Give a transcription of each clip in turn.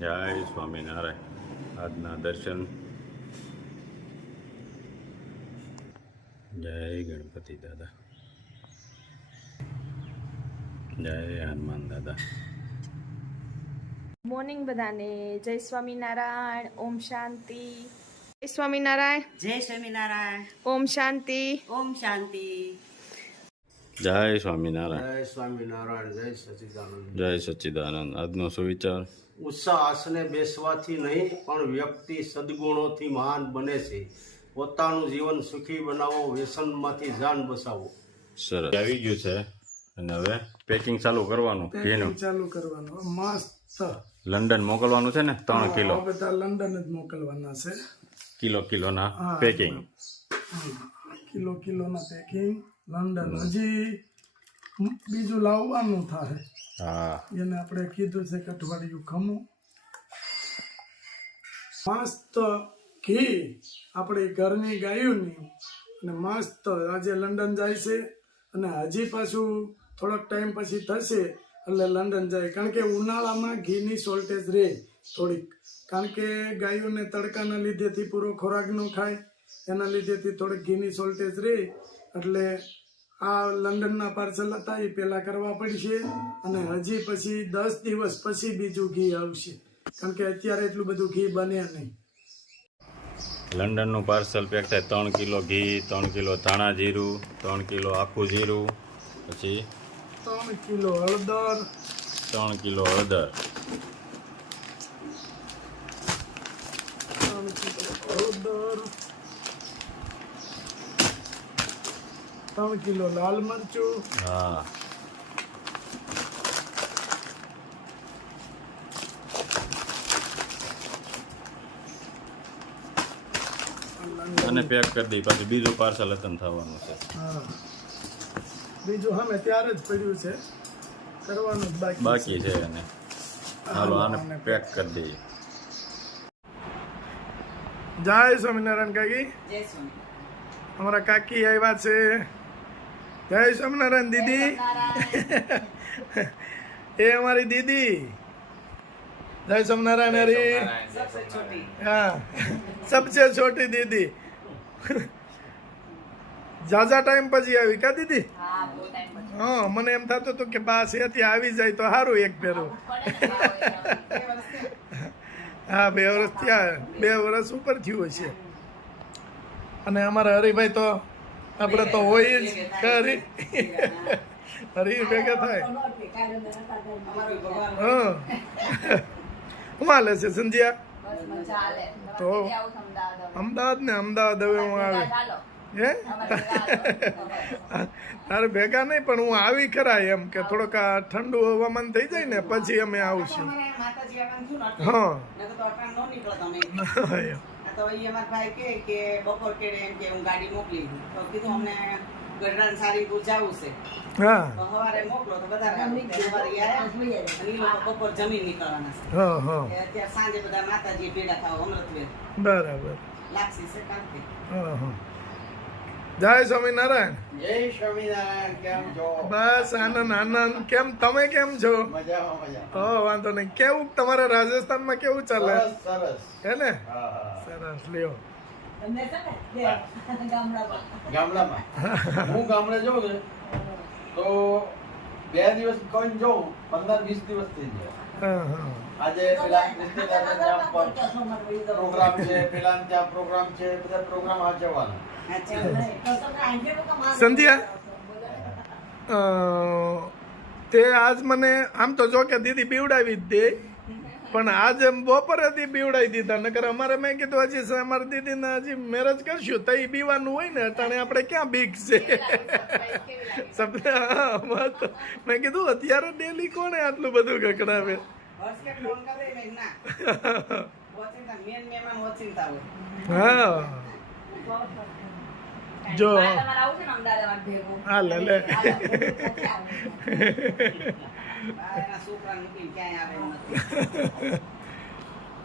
જય સ્વામિનારાયણ. આજના દર્શન. જય ગણપતિ દાદા, જય હનુમાન દાદા. મોર્નિંગ બધાને. જય સ્વામિનારાયણ. ઓમ શાંતિ. જય સ્વામિનારાયણ. જય સ્વામિનારાયણ. ઓમ શાંતિ. ઓમ શાંતિ. જય સ્વામિનારાયણ. જય સ્વામિનારાયણ. જય સચ્ચિદાનંદ. જય સચ્ચિદાનંદ. આજનો સુવિચાર: ઉત્સાહ આસને બેસવાથી નહીં પણ વ્યક્તિ સદગુણોથી મહાન બને છે. પોતાનું જીવન સુખી બનાવો, વ્યસનમાંથી જાન બચાવો. સરસ. આવી ગયું છે અને હવે પેકિંગ ચાલુ કરવાનું. ઘીનું ચાલુ કરવાનું. મસ્ત લંડન મોકલવાનું છે ને. 3 કિલો આ બધા લંડન જ મોકલવાના છે. કિલોના પેકિંગ. કિલોના પેકિંગ લંડન. હજી બીજું લાવવાનું થાય. હા, એને આપણે કીધું છે કે અઠવાડિયું ખમો. મસ્ત ઘી આપણી ઘરની ગાયોની અને મસ્ત આજે લંડન જાય છે અને હજી પાછું થોડોક ટાઈમ પછી થશે એટલે લંડન જાય. કારણ કે ઉનાળામાં ઘીની શોર્ટેજ રહે થોડીક, કારણ કે ગાયોને તડકાના લીધેથી પૂરો ખોરાક ન ખાય, એના લીધેથી થોડીક ઘીની શોર્ટેજ રહે. એટલે આ લંડનના પાર્સલ હતા એ પહેલાં કરવા પડશે અને હજી પછી 10 દિવસ પછી બીજું ઘી આવશે, કારણ કે અત્યારે એટલું બધું ઘી બને નહીં. લંડનનું પાર્સલ પેક થાય. 3 કિલો ઘી, 3 કિલો ધાણા જીરું, 3 કિલો આખું જીરું, પછી 3 કિલો હળદર, 3 કિલો હળદર, 3 કિલો લાલ મરચું, હા, અને પેક કરી દઈ. પાછું બીજું પાર્સલ હતું થવાનું છે. હા બીજું સામે ત્યારે જ પડ્યું છે, કરવાનું જ બાકી છે. અને હાલો આને પેક કરી દઈએ. જય સ્વામિનારાયણ કાકી. જય સ્વામિનારાયણ. અમારા કાકી આવ્યા છે. જય સ્વામિનારાયણ દીદી. એ અમારી દીદી. જય સ્વામિનારાયણ હરી. सबसे छोटी. हाँ सबसे छोटी दीदी. ઝાઝા ટાઈમ પછી આવી કા દીદી? હા, બહુ ટાઈમ પછી. હા મને એમ થતું હતું કે બા સેથી આવી જાય તો સારું એક ફેરું. હા 2 વર્ષ થયા, 2 વર્ષ ઉપર થયું હશે. અને અમારા હરિભાઈ તો આપણે તો હોય જ કરી હરી ભેગા થાય. અમારું ભગવાન હા હું હાલે છે સંજ્યા? તો અમદાવાદ ને અમદાવાદ હવે હું આવી. હે તારે ભેગા નહીં પણ હું આવી ખરા એમ કે થોડોક આ ઠંડુ હવામાન થઈ જાય ને પછી અમે આવશું. અમારે માતાજી આગળ શું નતું. હા નકર તો અટાણ નો નીકળો તમે. હા આ તો ઈ અમારા ભાઈ કે બપોર કેડે એમ કે હું ગાડી મોકલી તો કીધું અમને ગઢડાને સારીપુર જાવું છે તો સવારે મોકલો તો બધા સવારે ગયા અને ઈ લોકો બપોર જમીન નીકળવાના છે. હા હા અત્યારે સાંજે બધા માતાજી ભેગા થાવ અમૃતવેર બરાબર. લાપસી છે કાંતિ. હા હા જય સ્વામિનારાયણ. જય સ્વામિનારાયણ. કેમ છો? બસ આનંદ આનંદ. કેમ તમે કેમ છો? મજામાં મજા. હા વાંધો નહીં. કેવું તમારે રાજસ્થાનમાં કેવું ચાલે? સરસ. હે ને? હા હા. સરસ લ્યો. ગામડામાં હું ગામડે જાઉં ને તો 2 દિવસ કોઈ જાઉં 15-20 દિવસ થઈ જાય. હા હા આજે પેલા રિશ્તેદારના ત્યાં પ્રોગ્રામ છે, પેલા ત્યાં પ્રોગ્રામ છે, બધા પ્રોગ્રામ આ જવાના. સંધ્યા તે આજ મને આમ તો જો કે દીદી બીવડાવી જ દે પણ આજ બપોરે બીવડાવી દીધા. નકર અમારે મેં કીધું હજી અમારી દીદીને હજી મેરેજ કરશું તો એ બીવાનું હોય ને અટાણે આપણે ક્યાં બીક છે. મેં કીધું અત્યારે ડેલી કોણે આટલું બધું કકડાવે? હોસ્ટેલ ફોન કરે મેં ના ઓચિંતા મેન મહેમાન ઓચિંતા હોય. હા જો હા લે લે એના છોકરાને મૂકીને ક્યાંય આવે એમ નથી.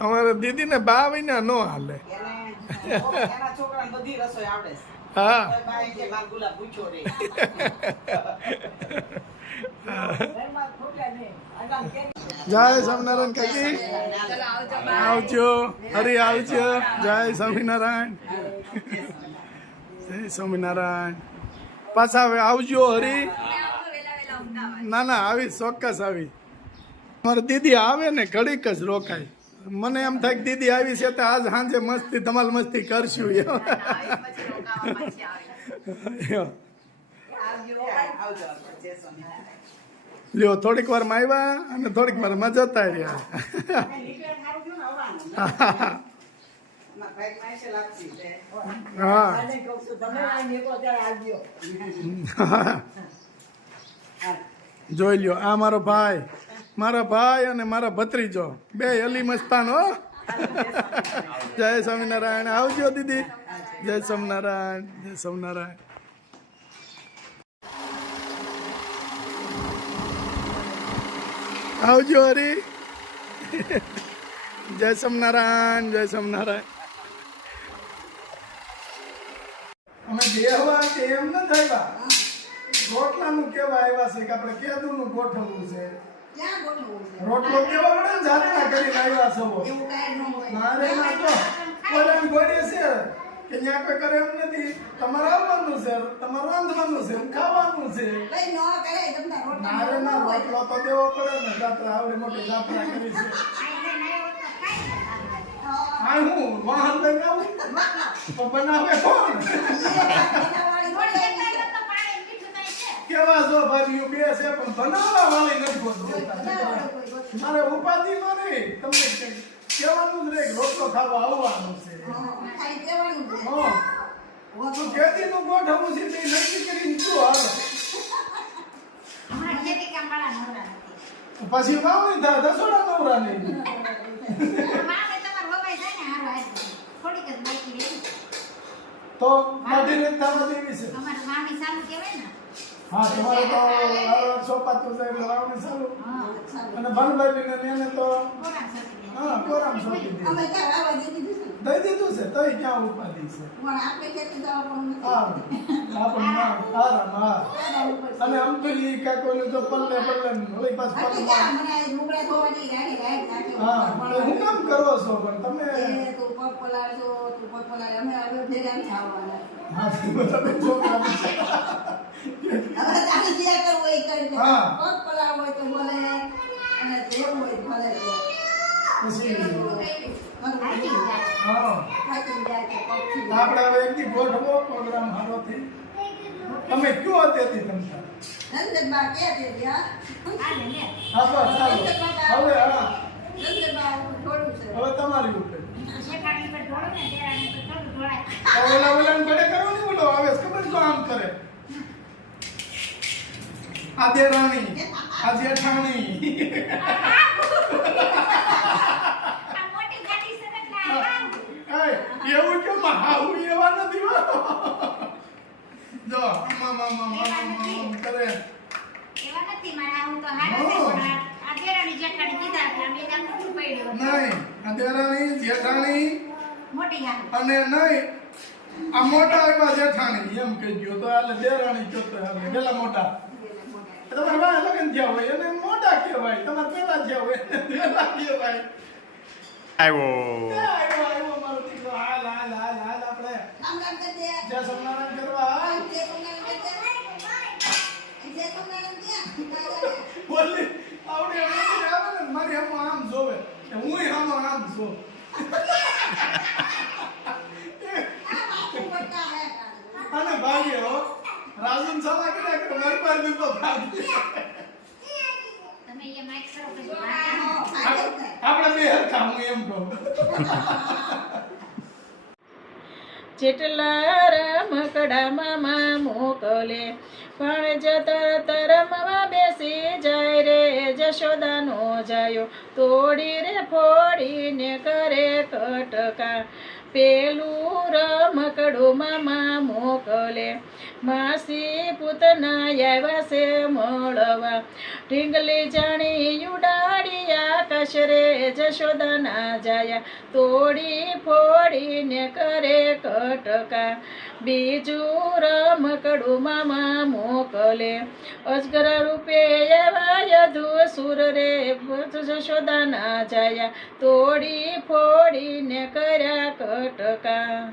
અમારે દીદીને બા વિના નો હાલે. એના છોકરાને બધી રસોઈ આવડે છે. હા બાઈ કે માર ગુલાબ પૂછો રે. જય સ્વામિનારાયણ કાકી, આવજો. હરી આવજો. જય સ્વામિનારાયણ. જય સ્વામિનારાયણ. પાછા હવે આવજો હરી. ના ના, આવી ચોક્કસ આવી. મારી દીદી આવે ને ઘડીક જ રોકાય. મને એમ થાય કે દીદી આવી છે તો આજ સાંજે મસ્તી ધમાલ મસ્તી કરશું. લ્યો, થોડીક વાર માં આવ્યા અને થોડીક વાર માં જતા રહ્યા. હા, જોઈ લ્યો, આ મારો ભાઈ અને મારા ભત્રીજો બે અલી મસ્તાન હો. જય સ્વામિનારાયણ. આવજો દીદી. જય સ્વામિનારાયણ. જય સ્વામિનારાયણ. આવજો હરી. જય સ્વામિનારાયણ. જય સ્વામિનારાયણ. અમે જેવા કે એમ ન થાય. રોટલાનું કેવા આવ્યા છે કે આપણે કેદુનું ગોઠવવું છે. રોટલો કેવા પડે ને જાતના કરીને આવ્યા છો. ના રે ના, તો ઓલાની ગોળે છે કે ત્યાં કોઈ કરે એમ નથી. તમારે આવવાનું છે, તમારે રાંધવાનું છે, ખાવાનું છે. ના રે ના, રોટલો તો દેવો પડે ને. જાત્રા આવડી મોટી જાત્રા કરી છે. હા, હું વાહન લઈને આવું તો બનાવે કોણ? કેવા છો ભાભીઓ બે છે પણ બનાવવા વાળી નથી હોતી. મારે ઉપાધિ નો નહીં, તમને કહેવાનું જ નહીં. રોટલો ખાવા આવવાનું છે. તું ખેતી નું ગોઠવવું છે તે નક્કી કરીને શું હાલે? પછી વાવણી થાય દસોડા નવરા નહીં. તો કાઢી ને તારા દેવી છે. હા, તમારે તો સોપાતું છે એટલે વાવણી ચાલુ. અને ભણભાઈ ને તો હા કોરામ સોંપી દે. દઈ દીધું છે તોય ક્યાં ઉપાધિ છે. આરામ. હા, અને આમ તો ઈ કાકોને તો પલ્લે વળી પાછું હા, હું કામ કરો છો પણ તમે હા તમે છોકરા આપણે હવે એક દી ગોઠવો પ્રોગ્રામ સારો થઈ. તમે કયો હતી તમને? હા તો ચાલો હવે. હા, હવે તમારી ઉપર ઓલા ઘડે કરો ને. બોલો આવે ખબર શું આમ કરે? આ દેરાણી, આ જેઠાણી. એવું કેમ? આવું એવા નથી. જો કરે નહીં. આ દેરાણી જેઠાણી અને નહીં આ મોટા એવા જેઠાણી એમ કહેજો તો હાલે. દેરાણી કયો તો હાલે. પેલા મોટા તમારે ભાઈ લગ્ન થયા હોય એને મોટા કહેવાય. તમારે પેલા થયા હોય એને પેલા કહેવાય. આવ્યો મારો દીકરો. હાલ આપણે જય સ્વામિનારાયણ કરવા. બોલી આવડે આવે ને મારી આમ જોવે. હું આમ જોઉં. અને ભાઈ હો રાજન સલા કે મારી પાસે તો ભાગી. આપણે બે હરખા. હું એમ કહું જેટલા રમકડા મામા મોકલે પણ જતર રમવા બેસી જાય રે. જશોદાનો જાયો તોડી રે ફોડીને કરે કટકા. પેલું રમકડું મામા મોકલે. માસી પૂતના આવ્યા છે મળવા, ઢીંગલી જાણી ઉડાડી આકાશ રે, જશોદાના જાયા તોડી ફોડીને કરે કટકા. બીજું રમકડું મામા મોકલે, અજગર રૂપે એવા યદુસુર રે, જશોદાના જાયા તોડી ફોડીને કર્યા કટકા.